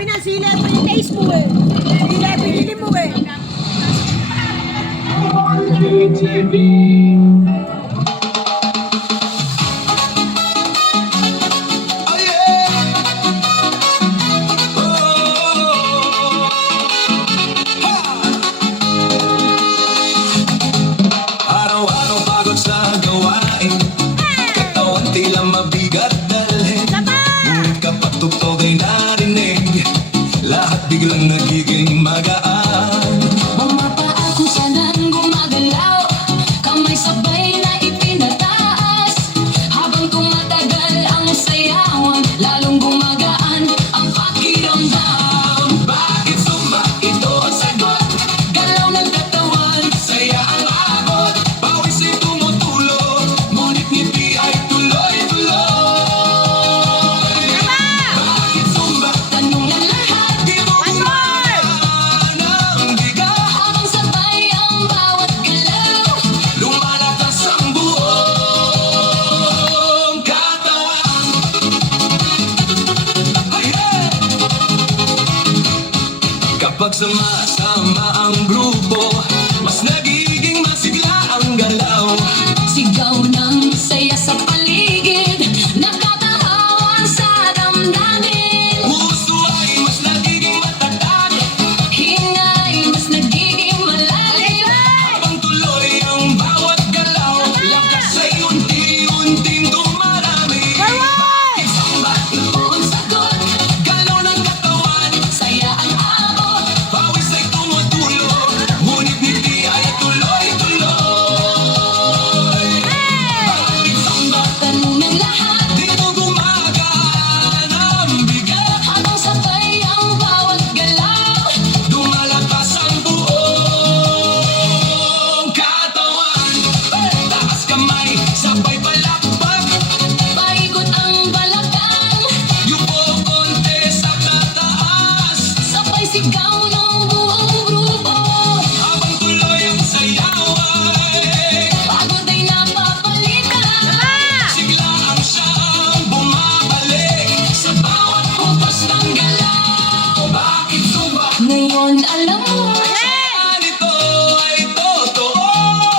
Sila yung taste mo eh. Sila pinili mo eh. TV. Araw-araw pagod sa gawain, katawan tila mabigat dalhin. Ngunit kapag tugtog ay narinig, lahat biglang nagiging magaan. Mga paa kung saan gumagalaw, kamay sabay na ipinataas. Habang tumatagal ang sayawan, lalong gumagaan ang pakiramdam. Bakit sumba? Ito ang sagot. Galaw ng katawan, Saya ang abot, pawis ay tumutulog, ngunit ngiti ay tuloy-tuloy. Bakit sumba? tanong ng lahat, Di mo gumagaan ang bigat, habang sabay ang bawat galaw. lumalakas ang buong katawan. Hey, hey! Kapag sumasama ang grupo, mas nagiging masigla ang galaw. Sigaw ng saya sa paligid, nakakahawa sa damdamin. Puso ay mas nagiging matatag, Hingay mas nagiging malalim. habang tuloy ang bawat galaw. Lakas ay unti-unting dumarami. Bakit samba? Ito ang sagot, Galaw ng katawan, saya ang abot. pawis ay tumutulog, ngunit ngiti ay tuloy-tuloy. Bakit samba? Tanong ng lahat, Di mo gumagaan ang bigat, habang sabay ang bawat galaw. lumalakas ang buong katawan. Taas kamay, sabay palakpak, Paikot ang balakang, yuko konti sa tataas. sabay sigaw ng buong grupo. Habang tuloy ang sayaw ay Pagod ay napapalitan, siglaang siyang bumabalik sa bawat kumpas ng galaw. Bakit sumba? ngayon alam mo. Ganito ay totoo,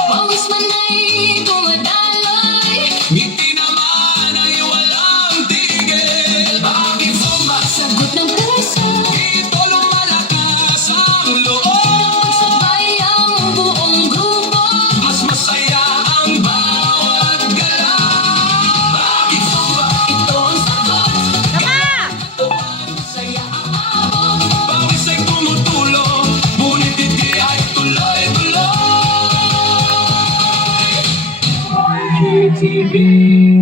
Pawis man ay dumadaloy, ngiti naman ay walang tigil. Bakit sumba? sagot ng puso. Dito lumalakas ang loob, Sabay ang buong grupo, mas masaya ang bawat galaw. Bakit sumba? ito ang sagot. Katawan, Saya ang abot, pawis ay tumutulong, ngunit hindi ay tuloy-tuloy. TV.